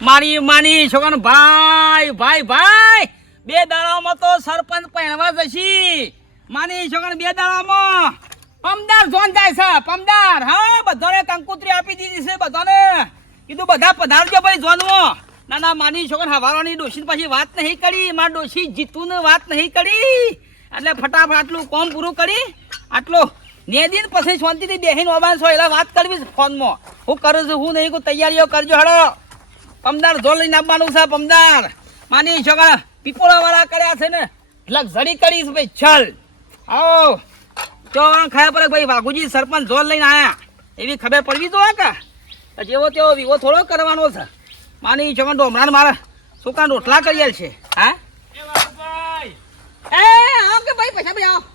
મારી માની છોકરાનો ભાઈ ભાઈ ભાઈ, બે દાડામાં તો સરપંચ પહેણવા જશી. માની છોકરાને બે દાડામાં પમદાર ઝોન જાય છે, પમદાર. હા, બધાને કંકુત્રી આપી દીધી છે બધાને. કીધું બધા પધારજો ભાઈ જોનવો. ના ના માની છોકરા હવારાની ડોશી પાછી વાત નહીં કરી. મારા ડોશી જીતું વાત નહીં કરી. એટલે ફટાફટ આટલું કોમ પૂરું કરી. આટલો નેદીન પછી શાંતિથી બેહીન ઓબાન છો એટલે વાત કરવી ફોનમાં. હું કરું છું હું નહીં કોઈ તૈયારીઓ કરજો હળો. પમદાર ઝોલ લઈને આવવાનું છે પમદાર. માની છોકરા પીપોળા વાળા કર્યા છે ને? લક્ઝરી કરીશ ભાઈ ચલ. આવો. ચોરણ ખાયા પર ભાઈ વાઘુજી સરપંચ ઝોલ લઈને આયા. એવી ખબર પડવી તો કે? જેવો તેવો વિવો થોડો કરવાનો છે. માની છોકરા ડોમરાને મારા છોકરા રોટલા કરી છે હા? એ હા કે ભાઈ પૈસા ભાઈ આવો.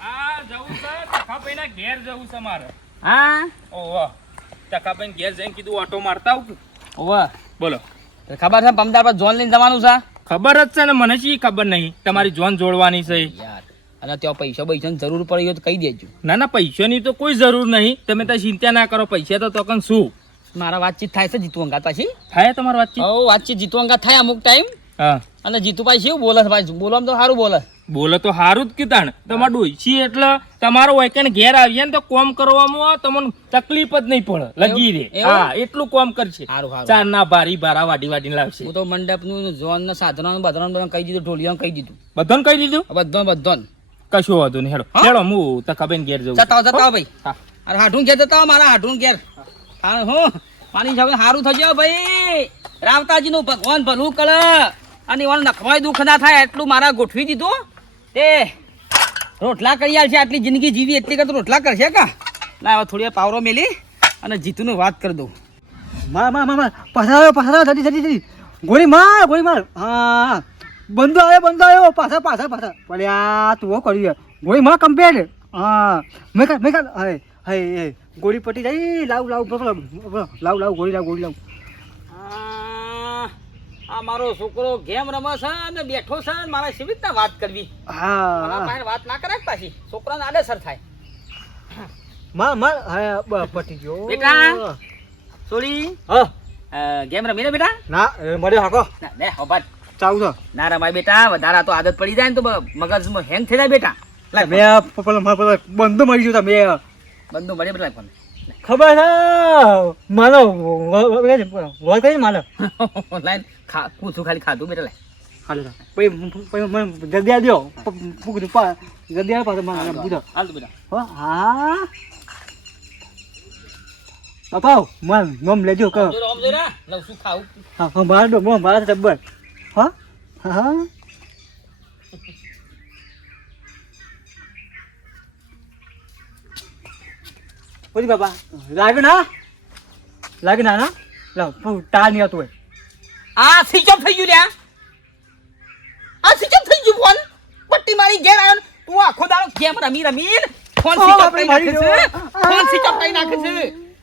આ જવું છે ટકાભાઈના ઘેર જવું છે મારે. હા? ઓહો ટકાભાઈ ઘેર જઈને કીધું ઓટો મારતા આવું ઓવા બોલો. ખબર છે પમદાર પર ઝોન લઈને જવાનું છે? ખબર જ છે ને મને શી ખબર નહીં. તમારી જોન જોડવાની છે. યાર અને ત્યાં પૈસા પૈસાની જરૂર પડી તો કહી દેજો. ના ના પૈસાની તો કોઈ જરૂર નહીં. તમે તો ચિંતા ના કરો પૈસા તો તોકન શું? મારા વાતચીત થાય છે જીતુ અંગા પાછી. થાય તમારી વાતચીત? ઓ વાતચીત જીતુ અંગા થાય અમુક ટાઈમ હા. અને જીતુભાઈ શું બોલે છે? ભાઈ બોલવામાં તો સારું બોલે. બોલે તો સારું જ કીધાણ તમારે ડોસી એટલે તમારો વૈકન ઘેર આવીએ ને તો કોમ કરવામાં તમને તકલીફ જ નહીં પડે લગી રે હા એટલું કોમ કરશે. ચાર ના ભારી ભારા વાડી વાડીને લાવશે. હું તો મંડપનું ઝોન ને સાધનો બધાનું બધું કહી દીધું ઢોલિયા કહી દીધું. બધાને કહી દીધું? બધો બધો કશું વાંધો નહીં હેડો. હેડો હું તકાબેન ઘેર જવું જતા જતા ભાઈ. અરે હાઠું ઘેર જતા મારા હાઠું ઘેર. હું પાણી છોકરી સારું થજો ભાઈ. રાવતાજીનું ભગવાન ભલું કરે અને એવાનું નખવાય દુઃખ ના થાય એટલું મારા ગોઠવી દીધું. તે રોટલા કરી આલ છે, આટલી જિંદગી જીવી, એટલી કરતો રોટલા કરશે કા? ના, હવે થોડી પાવરો મેલી અને જીતુનું વાત કરી દઉં. મા મા માર માર પાછા આવ્યો થતી થતી જલ્દી જલ્દી જલ્દી. ગોળી માર ગોળી માર. હા. બંધો આવ્યો બંદો આવ્યો. પાછા પાછા પાછા. પડ્યા તું હો કરી. ગોળી માં કમ્પ્લેટ. હા. મેં કા મેં કા, હે હે હે. ગોળી પટી જાય. લાવ લાવ લાવ લાવ ગોળી લાવ ગોળી લાવ. આ આ મારો છોકરો ગેમ રમે છે અને બેઠો છે અને મારે કેવી રીતના વાત કરવી મારા પાસે વાત ના કરે પાછી છોકરાને આડેસર થાયમાં માં હા પટી ગયો બેટા. સોરી હા ગેમ રમી ને બેટા ના મળ્યો હાકો લે હોબાટ ચાલુ છે ના રમાય બેટા વધારે તો આદત પડી જાય ને તો મગજ મગજમાં હેંગ થઈ જાય બેટા લાય મેં પપ્પા મારા બંદો મરી ગયો મેં બંધુ મળે બેટા ફોન ખબર છે મારો વાત કરી માનો લાઈન ખા પૂછું ખાલી ખાધું બેટા લાય હાલો. પછી મને જલ્દી આ દ્યો પૂછું પા જલ્દી આ પાછો મને પૂછો. હાલ બેટા. હો હા? બાપા મન નોમ લેજો જો રામ જો રા લવ શું ખાવું હા હા મારા ડો મારા મારા ટબ્બર હા? હા હા? ઓલી બાપા લાગે ના? લાગે ના ના? લાવ ટાળ નહીં આવતું હોય. આ સ્વિચ ઓફ થઈ ગયું લ્યા. આ સ્વિચ ઓફ થઈ ગયું ફોન. પટ્ટી મારી ઘેર આવ્યો તું આખો દાડો ગેમ રમી રમી ફોન સ્વિચ ઓફ કરી નાખે છે. ફોન સ્વિચ ઓફ કરી નાખે છે.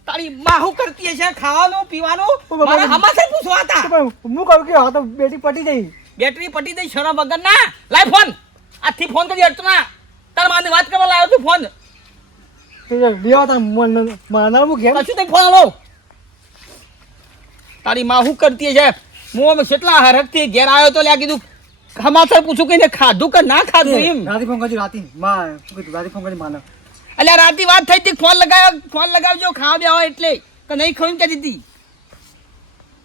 તારી માહુ કરતી હશે ખાવાનું પીવાનું. ઓ, બાબા. પૂછવા હતા. હું કહું કે હા તો બેટી પટી જઈ બેટરી પટી જઈ શરમ વગર ના. લાય ફોન. આથી ફોન કરી અડતો ના તાર માને વાત કરવા લાવ્યો તું ફોન. તો તા મન હું કેમ? કશું તઈ ફોન તારી માં શું કરતી છે હું કેટલા હરખથી ઘેર આવ્યો તો લ્યા કીધું હમાસર પૂછું કઈને ખાધું કે ના ખાધું એમ? રાતી ફોન કરજો રાતી. માં રાતી ફોન કરજો માના એટલે રાતી વાત થઈ હતી ફોન લગાવ્યો ફોન લગાવજો ખાવા બે હોય એટલે. કે નહીં ખાવું કે દીધી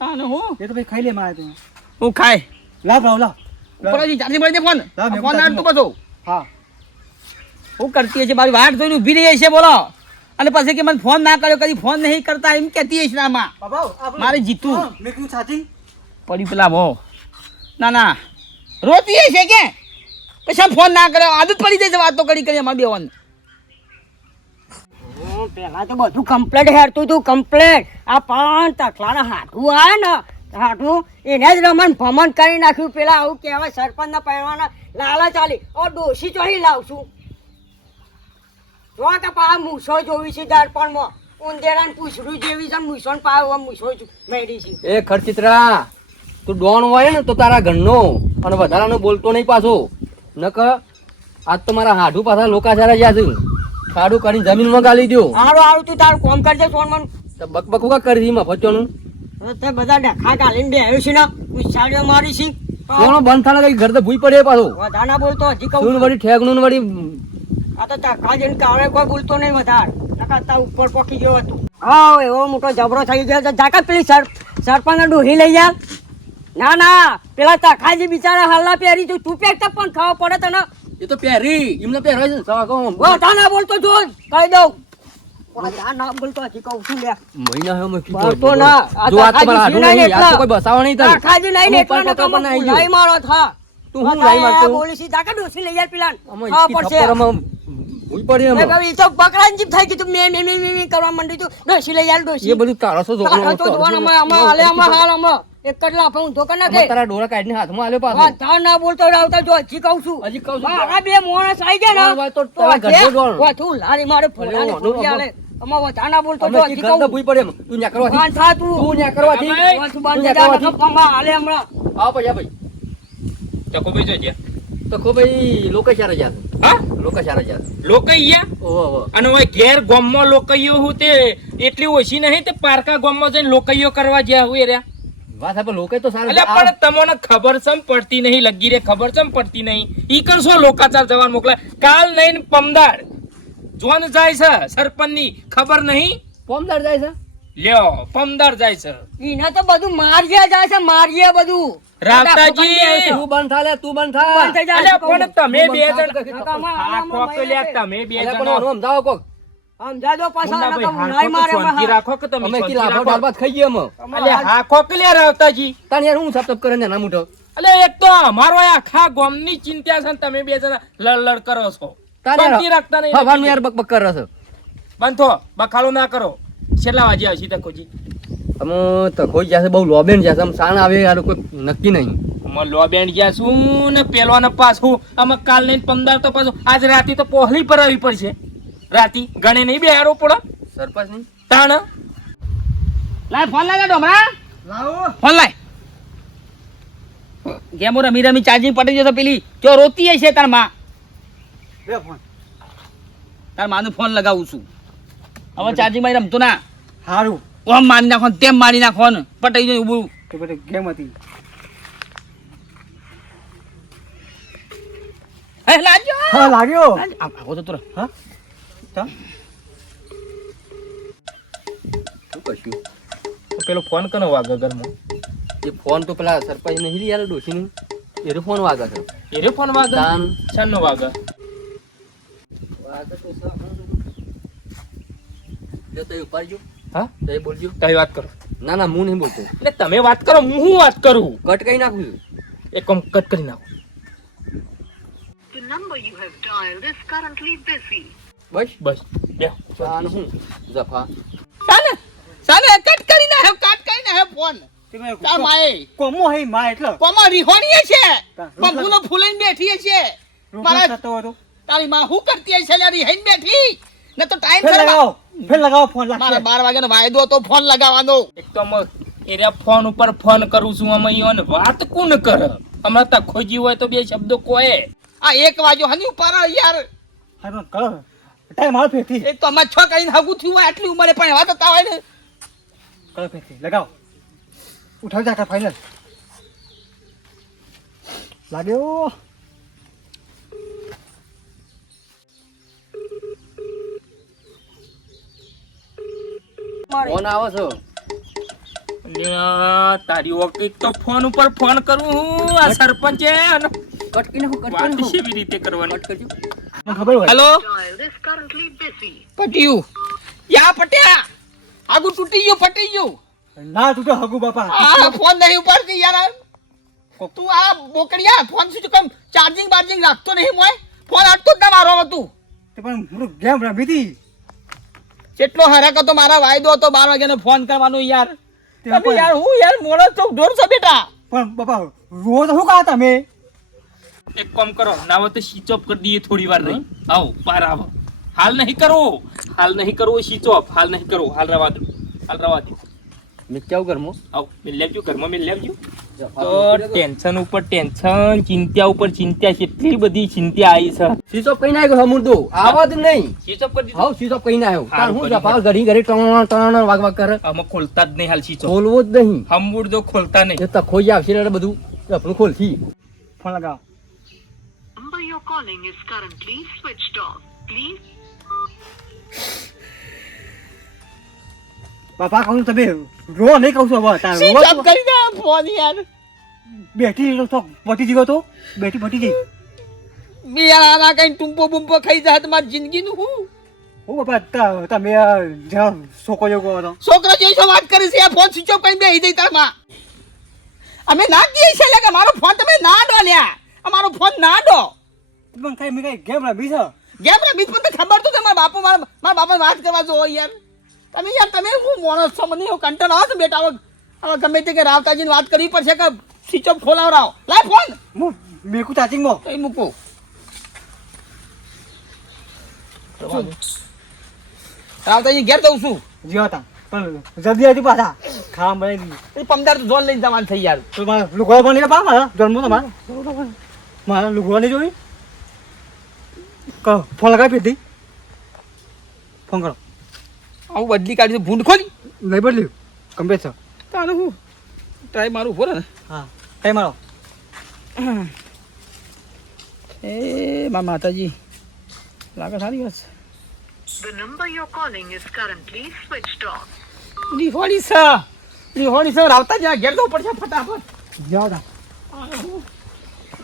હા ને હું? એ તો ભાઈ ખાઈ લે મારે તું. હું ખાય. લાવ લાવ લાવ. ઉપર ચાલી મળી દે ફોન. ફોન આટલું બધું હા. હું કરતી હશે મારી વાટ જોઈને ઊભી રહી છે બોલો. અને પછી કે મને ફોન ના કર્યો કદી ફોન નહીં કરતા એમ કહેતી હશે આમાં. માં મારે જીતું. મેં કીધું સાચી પડી પેલા ભો ના ના. રોતી છે કે? પછી ફોન ના કર્યો આદત પડી જાય છે વાતો કરી કરી અમારે બેવાન પેલા તો બધું કમ્પ્લેટ હેરતું હતું કમ્પ્લેટ આ પણ તકલાના હાથું આવે ને. હાથું એને જ રમણ ભમણ કરી નાખ્યું. પેલા આવું કહેવાય સરપંચ ના પહેરવાના લાલા ચાલી ઓ ડોસી ચોહી લાવશું જો તો પા મૂછો જોવી છે દર્પણમાં. ઉંદેડાને પૂછડું જેવી છે મૂછો ને પા મૂછો જ મેળી છે. એ ખર્ચિત્રા તું ડોન હોય ને તો તારા ઘરનો અને વધારાનો બોલતો નહીં પાછો. નક આજ તો મારા હાડું પાછા લોકાચારા જ્યાં છે. સાડું કરીને જમીનમાં ગાલી દો સારું હારું તું તારું કોમ કરજે સોન મન બક બકબક કા કરી દીમાં હવે તે બધા ડખા ગાલીને આવ્યું છે ને ઉછાળ્યો મારી છે. કોણ બંધ થાને કઈ ઘર તો ભૂઈ પડે પાછું. વધારા ના બોલતો હજી કહું. વળી ઠેકનું વળી આ તો ધક્કા જઈને કારણે કોઈ બોલતો નહીં વધાર. નકર તા ઉપર પોકી ગયો હતો. હા એવો મોટો જબરો થઈ ગયો તો જાકા પેલી સર સરપંચ ડોહી લઈ જા. ના ના પેલા તખાજી બિચારા હાલના પહેરી તું તું પહેરતા પણ ખાવા પડે તને. એ તો પહેરી એમને પહેરવા છે સવા કહું ના બોલતો જો કહી દઉં. વધારે ના બોલતો હજી કહું છું લે. મહિના હવે મેં બોલતો ના. જો આ તમારા તખાજી નહીં, આ કોઈ બસાવો નહીં તને. તખાજી નહીં એટલા પણ નકર પકડ પણ મને આવી ફૂલાઈ ગયો. મારો થા તું હું લાઈ મારતો? બોલી સીધા કે ડોસી લઈ જા પેલા ઈસકી પડશે. થપ્પડમાં પડી એમાં. તો બકરાની જીભ થઈ ગઈ તું. મેં મેં મેં મેં કરવા માંડી તું. ડોસી લઈ ડોસી. એ બધું તારો તો જોવાના અમે હાલે આમાં એક કટલા લાફે ધોકા નાખે. તારા ડોરા કાઢીને હાથમાં આલ્યો પાછો. વાત તા ના બોલતો આવતા જો હજી કહું છું. હજી કહું છું. આ બે મોણસ આવી ગયા ને. હોય તો તો તારા હજી ડોળ. વાથું લારી મારે ફોલાને ફોલી આલે. વધારે ના બોલતો જો હજી કહું. ભૂઈ પડે તું ન્યા કરવાથી. વાન થા તું. તું ન્યા કરવા થી તું બાંધી ન્યા જા પંગા હાલે હમણાં. આવો ભાઈ, ભાઈ. ચકો ભાઈ જોજે તો ભાઈ લોકો ચારે જા હા? લોકો ચારે જા ઓહો અને હવે ઘેર ગામમાં લોકૈયો હું તે એટલી ઓછી નહીં તે પારકા ગામમાં જઈને લોકૈયો કરવા જ્યાં હું રહ્યા. વાત આપણે લોકો તો સારું એટલે પણ તમને ખબર સમ પડતી નહીં લગી રે ખબર સમ પડતી નહીં? ઈ કરશો લોકાચાર જવાન મોકલા કાલ નહીં ને પમદાર જોન જાય છે સરપંચની ખબર નહીં? પોમદાર જાય છે? લ્યો પમદાર જાય છે. ઈને તો બધું મારીએ જાય છે મારીએ બધું. રાવતાજી! તું બંધ થાલે તું બંધ થા. પણ તમે બે જણ તમે બે જણ. સમજાવો કોક. સમજાજો પાછા હાંખો મારે શાંતિ રાખો કે તમે અમે લાફો રાખો. ખાઈ ગયા અમે. અલ્યા હા ખોખ રાવતાજી તાન યાર હું સપ સપ કરે ને ના મોટો અલે એક તો અમારો આખા ગામની ચિંતા છે તમે બે જણા લડ લડ કરો છો. તારે શાંતિ રાખતા નહીં હવાનું યાર બક બક કરે છે. બંધો બખાડો ના કરો. છેલ્લા વાગે આવશે તકોજી અમે તકો કોઈ છે બહુ લોબેન જશે આમ સાણ આવે યાર કોઈ નક્કી નહીં. અમે લોબેન્ડ ગયા છું ને પેલો ને પાછું અમે કાલ નહીં પંદર તો પાછું. આજ રાતે તો પહોળી પર આવી પડશે. રાતી ગણે નહીં બેહાડવો પડે સરપંચની તાણ? લાય ફોન લાય ડોમરા લાવો. ફોન લાય. ગેમો રમી રમી ચાર્જિંગ પડી જશે પેલી. જો રોતી હશે તારમાં. બે ફોન. તાર માનું ફોન લગાવું છું. હવે ચાર્જિંગમાં રમતો ના. હારું. ઓમ મારી નાખો તેમ મારી નાખો ને પટાઈ જાય ઉભું તો બેટે ગેમ હતી. હે લાગ્યો? હા લાગ્યો. આ ભાગો તો તુરંત. હા? તા શું કશું તો પેલો ફોન કનો વાગે ઘરમાં? એ ફોન તો પેલા સરપંચ નહીં યાર ડોશીનું. એનો ફોન વાગે છે એરે ફોન વાગે? તાન છન્નો વાગે? વાગે તો સા જો તઈ જો હા? તઈ બોલજો. કઈ વાત કરો? ના ના હું નહીં બોલતો. એટલે તમે વાત કરો હું હું વાત કરું? કટ કઈ નાખું છું. એક કમ કટ કરી નાખો. The number you have dialed is currently busy. બસ? બસ. બે. તાન હું? જફા. ચાલે ચાલે કટ કરી નાખ્યો કટ કરી નાખ્યો ફોન. તમે તાર માએ. કોમો હે માં એટલે. કોમાં રિહોણીએ છે. બંબુનો ફૂલાઈને બેઠીએ છે. મારા તારી માં હું કરતી છે લે બેઠી? ને તો ટાઈમ ફેર લગાવો ફેર લગાવો ફોન મારા લાગશે બાર વાગ્યાનો વાયદો તો ફોન લગાવવાનો. એક તો ફોન ઉપર ફોન કરું છું અમે ઈયોને વાત કોણ કરે? હમણાં તક ખોજી હોય તો બે શબ્દો કોએ? આ એક વાગ્યો હની પર યાર. હા પણ કરો. ટાઈમ હાલ ફેરથી. એક તો અમાર છ કરીને હગું થયું હોય આટલી ઉંમરે પણ એવા થતા હોય ને કરો ફેરથી લગાવ. ઉઠાવ જા ફાઈનલ લાગ્યો? ફોન આવો છો? તારી વખત તો ફોન ઉપર ફોન કરું હું આ સરપંચે કટકીને કટ કરી નાખું કટ વાત કરી નાખું. કેવી રીતે કરવાની? કટ કરજો. ખબર હોય? હેલો. પટ્યું. યા પટ્યા આગુ તૂટી ગયું ફટી ગયું. ના તૂટે હગુ બાપા. આ ફોન નહીં ઉપાડતી યાર. તું આ બોકડિયા ફોન શું કેમ ચાર્જિંગ બાર્જિંગ રાખતો નહીં મોય? ફોન અડતો જ ના મારો હતું તે. પણ હું ગેમ રમી હતી? કેટલો હરાક હતો મારા વાયદો હતો બાર વાગ્યાનો ફોન કરવાનો યાર. તમે યાર હું યાર મોડો તો ઢોર છો બેટા. પણ બાપા રોજ શું કહા તમે એક કામ કરો ના હોય તો સ્વિચ ઓફ કરી દઈએ થોડી વાર રહી આવો પાર આવો. હાલ નહીં કરો. હાલ નહીં કરો સ્વિચ ઓફ હાલ નહીં કરો. હાલ રવા દો. હાલ રવા દો. મેં કેવું ઘરમાં? આવો મેં લેવજો ઘરમાં મેં લેવજો. તો ટેન્શન ઉપર ટેન્શન ચિંતા ઉપર ચિંતા કેટલી બધી ચિંતા આવી છે. શીશો કઈ ના આવ્યો હમુર તો. આવા જ નહીં. સ્વિચ ઓફ કરી દીધો? હાવ શીશો કઈ ના આવ્યો. તાર હું. જફા ઘડી ઘડી ટણ ટણ વાગ વાગ કરે. આમાં ખોલતા જ નહીં હાલ સ્વિચ ઓફ ખોલવો જ નહીં. હમુર તો ખોલતા નહીં. તો ખોઈ આવશે બધું આપણું ખોલથી ફોન લગાવો. You're calling is currently switched off. Please. બાપા કહું તમે રો નહીં કહું છું હવે તાર સ્વિચ રો ઓફ કરી દે ફોન યાર બેટી તો પટી જીવો તો બેટી પટી જઈ બે આના કઈ ટુંપો બુંપો ખાઈ જાય તો મારી જિંદગીનું હું હું બાપા તમે જ્યાં છોકરીઓ કહો તો છોકરો જે છો વાત કરી છે આ ફોન સ્વિચ ઓફ કરીને બેહી દઈ તારમાં અમે ના કહીએ છીએ કે મારો ફોન તમે ના ડો લ્યા અમારો ફોન ના ડો પણ કઈ મેં કઈ ગેમ રમી છે ગેમ રમી પણ તો ખબર તો કે મારા બાપુ મારા મારા બાપા વાત કરવા જો યાર. તમે યાર તમે હું માણસ છો? મને એવું કંટાળો આવે છે બેટા. હવે હવે ગમે તે કે રાવતાજીની વાત કરવી પડશે કે સ્વિચ ઓફ ખોલાવરાવો. લાય ફોન હું મેકું. ચાર્જિંગમાં કઈ મૂકો રાવતાજી ઘેર જઉં છું. જીવા હતા પણ જલ્દી આવતી પાછા. ખાવા મળે એ પમદાર તો જોન લઈને જવાનું થઈ યાર. તો મારે લુગવા પણ નહીં પા મારા? જન્મ તમારે મારા. લુગવા નહીં જોઈ? કરો ફોન લગાવી પીધી ફોન કરો. આવું બદલી કાઢી ભૂંડ ખોલી. નહીં બદલ્યું કમ્પ્લેટ છે તારું હું ટ્રાય મારું ભોરે ને. હા ટ્રાય મારો? એ મા માતાજી લાગે સારી વાત the number you're calling is currently switched off. Diwali છે દિવાળી છે રાવતાજી આ ઘેર જવું પડશે ફટાફટ. જાઓ તા.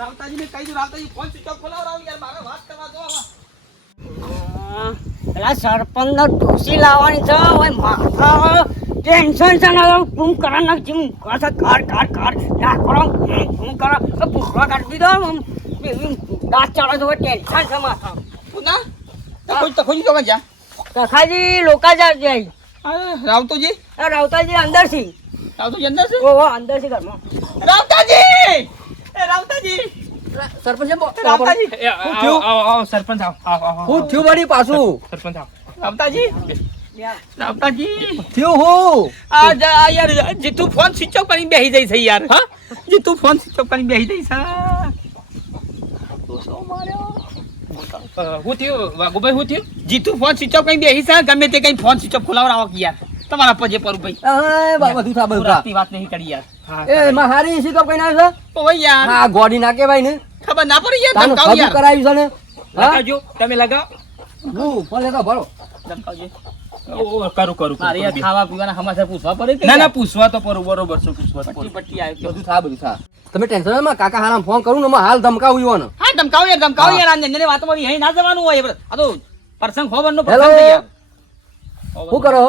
રાવતાજી ને કહી દઉં રાવતાજી ફોન સ્વિચ ઓફ ખોલાવરાવો યાર મારે. પેલા સરપંચ ડોસી લાવવાની છે હવે માથા ટેન્શન છે ને તું કરા ના જીમ કર કાર કાર કાર ના કરો તું કરો. ભૂખવા કાઢી દીધો ગાસ દાંત ચાલે તો ટેન્શન છે માથા. ના તખોઈ તખોઈ તો જા કખાજી લોકા જા જાય રાવતોજી? રાવતાજી અંદરથી રાવતોજી અંદર છે? ઓહો અંદરથી ઘરમાં. રાવતાજી! એ રાવતાજી! સરપંચ સરપંચ. હું થયું વળી પાછું? સરપંચ રાવતાજી થયું હું? આ યાર જીતુ ફોન સ્વિચ ઓફ કરીને બેહી જાય છે યાર હા? જીતુ ફોન સ્વિચ ઓફ કરીને બેહી જાય છે અ, થયું? વાઘુભાઈ શું થયું? જીતુ ફોન સ્વિચ ઓફ કરીને બેહી છે ગમે તે કઈ ફોન સ્વિચ ઓફ ખોલાવરાવો યાર. તમારા પજે પર ભાઈ એ બધું વાત નહીં કરી યાર. એ માં હારી તો કઈ ના છે? તો ભાઈ યાર. હા ગોડી ના કેવાય ને. ખબર ના પડી યાર ધમકાવ યાર. કરાવ્યું છે ને? લગાવજો તમે લગાવો. હું ફોન લેતો ભરો. ધમકાવજે. ઓ, ઓ, કરું કરું મારે ખાવા પીવાના સમાચાર પૂછવા પડે ના ના પૂછવા તો પરું બરોબર છે પૂછવા પટ્ટી પટ્ટી આવ્યો બધું થા બધું થા. તમે ટેન્શનમાં કાકા હારામ ફોન કરું ને માં હાલ ધમકાવું યુવાનો હા ધમકાવો યાર ધમકાવો. યાર આ નંદને વાતમાં અહીં ના જવાનું હોય આ તો પ્રસંગ ખબર નો Hello. પ્રસંગ છે યાર શું કરો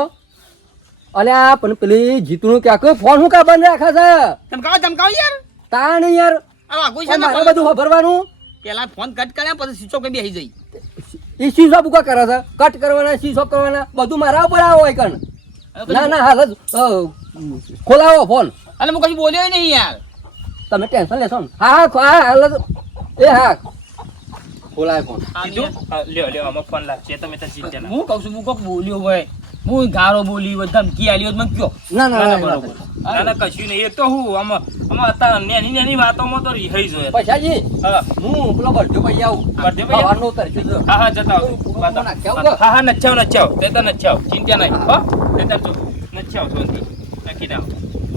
અલ્યા પણ પેલી જીતુનું ક્યાંક ફોન શું કા બંધ રાખે છે? ધમકાવો ધમકાવો યાર. તાણ યાર. આ વાગું છે મારે બધું ભરવાનું પેલા ફોન કટ કર્યા પછી સ્વિચ ઓફ કરી બેસી જઈ. એ સ્વિચ ઓફ ઉકા કરે છે? કટ કરવાના સ્વિચ ઓફ કરવાના બધું મારા ઉપર આવો હોય કણ ના ના હાલ ખોલાવો ફોન. અને હું કશું બોલ્યો નહીં યાર. તમે ટેન્શન લેશો ને. હા હા હા હાલ એ હા. ખોલાય ફોન. લ્યો લ્યો આમાં ફોન લાગશે. તમે તો હું કહું છું હું કોક બોલ્યો હોય. હું ગારો બોલી હોય ધમકી આલી હોય મને કયો. ના ના ના, ના, ના, બરોબર. ના ના. કશું નહીં. એ તો હું આમાં આમાં અત્યારે નાની નાની વાતોમાં તો રિહાઈ જોઈએ પૈસાજી હું. પેલો બરજો ભાઈ આવું. બરજો ભાઈ આવું? સવારનો ઉતરશું જો. હા હા જતા આવો. હું. હા નચ્છાવ નચ્છાવ તે તો નચ્છાવ ચિંતા નહીં. હો. તે તો જો. નચ્છાવ શાંતિ નક્કી ના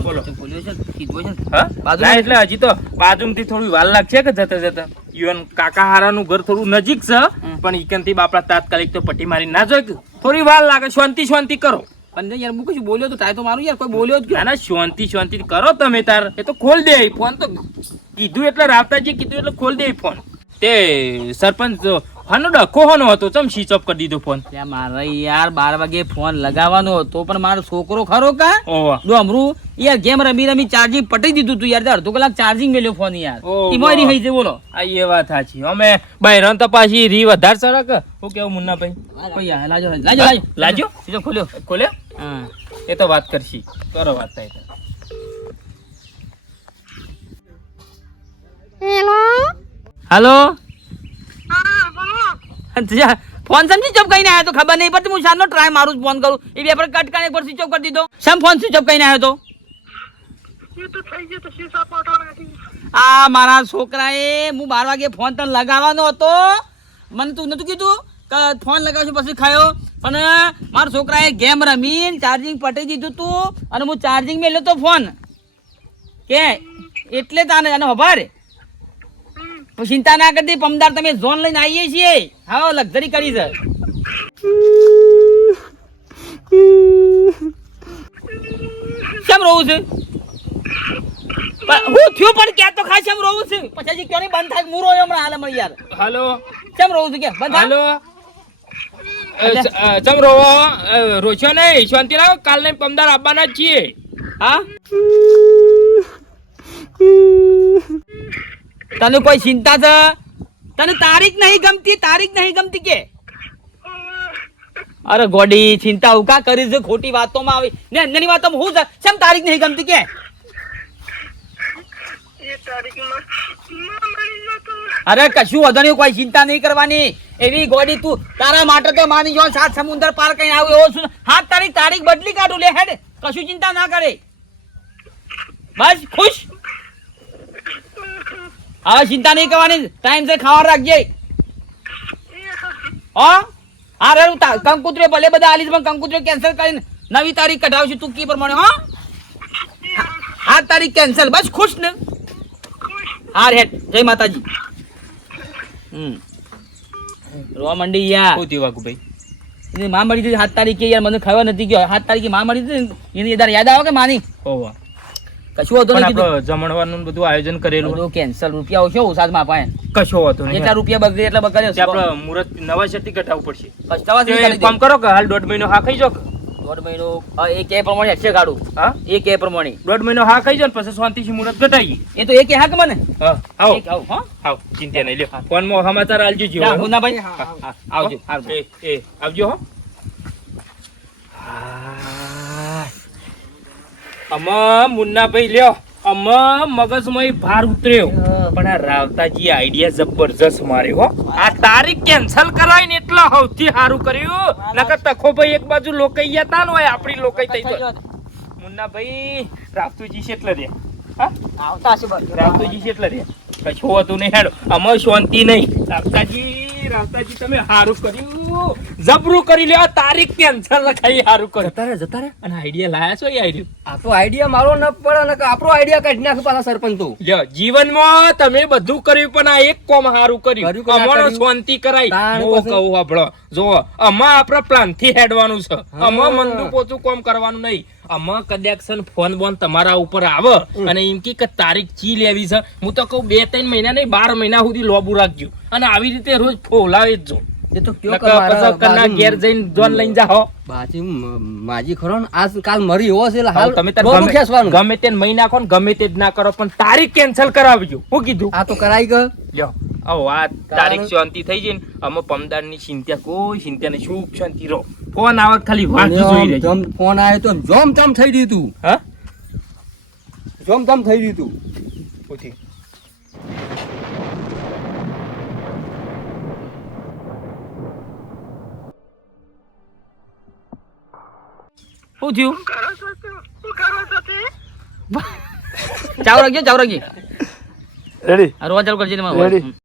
બોલો. બોલ્યો છે કીધું છે હા? બાજુ- એટલે હજી તો બાજુમાંથી થોડી વાર લાગશે કે જતા જતા? યુવન કાકા હારાનું ઘર થોડું નજીક છે પણ ઈકનથી બાપડા તાત્કાલિક તો પટ્ટી મારી ના જોઈ થોડી વાર લાગે શાંતિ શાંતિ કરો. પણ યાર હું કશું બોલ્યો તો ટ્રાય તો મારું યાર કોઈ બોલ્યો જ ના શાંતિ શાંતિ કરો તમે તાર. એ તો ખોલ દે ફોન તો. કીધું એટલે રાવતાજી કીધું એટલે ખોલ દે ફોન. તે સરપંચ હાનો ડખો હોનો હતો ચમ સ્વિચ ઓફ કરી દીધો ફોન. ત્યાં મારે યાર બાર વાગે ફોન લગાવવાનો હતો પણ મારો છોકરો ખરો કા? ડોમરું યાર ગેમ રમી રમી ચાર્જિંગ પટી દીધું તું યાર અડધો કલાક ચાર્જિંગ મેલ્યો ફોન યાર. ઈમોરી થઈ છે બોલો આ એ વાત સાચી. અમે બૈરન રન તપાસી રી વધાર સડક હું કેવું મુન્નાભાઈ? કોઈ યાર, લાજો. લાજો લાજો. લાજો? સીધો ખોલ્યો. ખોલ્યો? હા. એ તો વાત કરશી. કરો વાત થાય હેલો હાલો? ફોન સમજી ચોપ કહીને આવ્યો તો ખબર નહીં પડતી હું શાનો ટ્રાય મારું જ ફોન કરું. એ બે પર કટ કરીને એક પર સ્વિચ ઓફ કરી દીધો. શમ ફોન સ્વિચ ઓફ કહીને આવ્યો તો. આ મારા છોકરાએ હું બાર વાગે ફોન તને લગાવવાનો હતો. મને તું નતું કીધું કે ફોન લગાવશું પછી ખાયો. પણ મારા છોકરાએ ગેમ રમીને ચાર્જિંગ પટી દીધું તું અને હું ચાર્જિંગ મેલ્યો તો ફોન. કે એટલે તાને અને ખબર પણ ચિંતા ના કરતી પમદાર તમે ઝોન લઈને આવીએ છીએ. હા લક્ઝરી કરી છે. કેમ રહું છે? હું થયું પણ ક્યાં તો ખાસ કેમ રહું છું? પછી હજી ક્યાં નહીં બંધ થાય? હું રોયો હમણાં હાલ હમણાં યાર. હાલો. કેમ રહું છું કે? બંધ? હાલો. ચમ રોવો? રોશો નહીં શાંતિ રાખો કાલ ને પમદાર આવવાના જ છીએ. હા? તને કોઈ ચિંતા છે? તને તારીખ નહીં ગમતી તારીખ નહીં ગમતી કે? અરે ગોડી ચિંતા ઉકા કરી છે ખોટી વાતોમાં આવી. ને અંદરની વાતો હું છે? તારીખ નહીં ગમતી કે? અરે કશું વધુ કોઈ ચિંતા નહીં કરવાની. એવી ગોડી તું તારા માટે તો માની જો સાત સમુદ્ર પાર કઈ આવ્યો એવો છું. હાથ તારીખ તારીખ બદલી કાઢું લે હેડ. કશું ચિંતા ના કરે. બસ ખુશ. હવે ચિંતા નહીં કરવાની ટાઈમ સે ખાવા રાખજે. હો? હા રે કંકુત્રી ભલે બધા આલી પણ કંકુત્રી કેન્સલ કરીને નવી તારીખ કઢાવશું તું કી પ્રમાણે હો? આ તારીખ કેન્સલ બસ ખુશ ને? હા હેડ જય માતાજી. હમ. રોવા મંડી યાર. શું થયું વાઘુભાઈ? ભાઈ માં મળી હતી સાત તારીખે યાર મને ખબર નથી ગયો સાત તારીખે માં મળી હતી એની યાદ યાદ આવે કે માની? ઓવા કશું હતું નહીં જમણવાનું બધું આયોજન કરેલું બધું કેન્સલ રૂપિયા ઓછો ઉસાદમાં અપાય કશો હોતો નહીં. એટલા રૂપિયા બગડે એટલા બગડે આપણે મુહૂર્ત નવા શેથી કઢાવવું પડશે. પછતાવા તે કામ કરો કે હાલ દોઢ મહિનો હા ખાઈ જો દોઢ મહિનો હા, એ કે પ્રમાણે હશે ગાડું હા? એ કે પ્રમાણે. દોઢ મહિનો હા ખાઈ જો ને પછી શાંતિથી મુહૂર્ત ઘટાઈ એ તો એ કે હાક મને? હા આવો. હા? આવો ચિંતા નહીં લ્યો. ફોનમાં સમાચાર આલજો જીવો. જા, હુનાભાઈ આવજો. આવજો એ એ આવજો હો હા. આમાં મુન્નાભાઈ લ્યો આમાં મગજમાં ભાર ઉતર્યો. પણ આ રાવતાજી આઈડિયા જબરજસ્ત માર્યો હો. આ તારીખ કેન્સલ કરાય ને એટલે સૌથી સારું કર્યું. નકર તખો ભાઈ એક બાજુ લોકાઈ ગયા તા ને હોય આપણી લોકાઈ થઈ જાય મુન્નાભાઈ રાવતુજી છે એટલે રે. હા. રાવતુજી છે એટલે રે. કશું હતું નહીં હેડો. અમે શાંતિ નહીં. રાવતાજી રાવતાજી તમે સારું કર્યું. જબરું કરી લ્યો આ કેન્સલ લખાઈ સારું કર્યું. જતા રે જતા રે અને આઈડિયા લાયા છો એ આઈડિયા આ તો આઈડિયા મારો ન પડે ને આપણો આઈડિયા કાઢી નાખે પાછા સરપંચ. તો લ્યો જીવનમાં તમે બધું કર્યું પણ આ એક કોમ સારું કર્યું. કર્યું કે ના અમારો શાંતિ કરાય. હું કહું આપણો. જો આપણા પ્લાનથી હેડવાનું છે. આમાં મંદુ પોચું કોમ કરવાનું નહીં. આમાં કદાચ ફોન બોન તમારા ઉપર આવે અને એમ કે કે તારીખ ચી લેવી છે? હું તો કહું બે ત્રણ મહિના નહીં બાર મહિના સુધી લોબુ રાખજો. અને આવી રીતે રોજ ફોલાવે જ જો. એ તો કયો કે નકર મારા પછી કરના ઘેર જઈને જોન લઈને જાઓ બાજી માજી ખરો ને આજ કાલ મરી એવો છે હાલ તમે તાર ગમે ખેંચવાનું. ગમે તે મહી નાખો ને ગમે તે જ ના કરો પણ તારીખ કેન્સલ કરાવજો. હું કીધું? આ તો કરાઈ ગયો. લ્યો આવો આ તારીખ શાંતિ થઈ જાય ને અમે પમદારની ચિંતા કોઈ ચિંતા નહીં સુખ શાંતિ રહો. ફોન આવત ખાલી વાત જોઈ રહેજો. ફોન આવ્યો તો જોમ જમ થઈ ગયું તું. હા? જોમ જમ થઈ ગયું તું. ઉઠી. શું થયું? ચાવ રાખજો ચાવ રાખજે. રેડી આ રોવા ચાલુ કરજે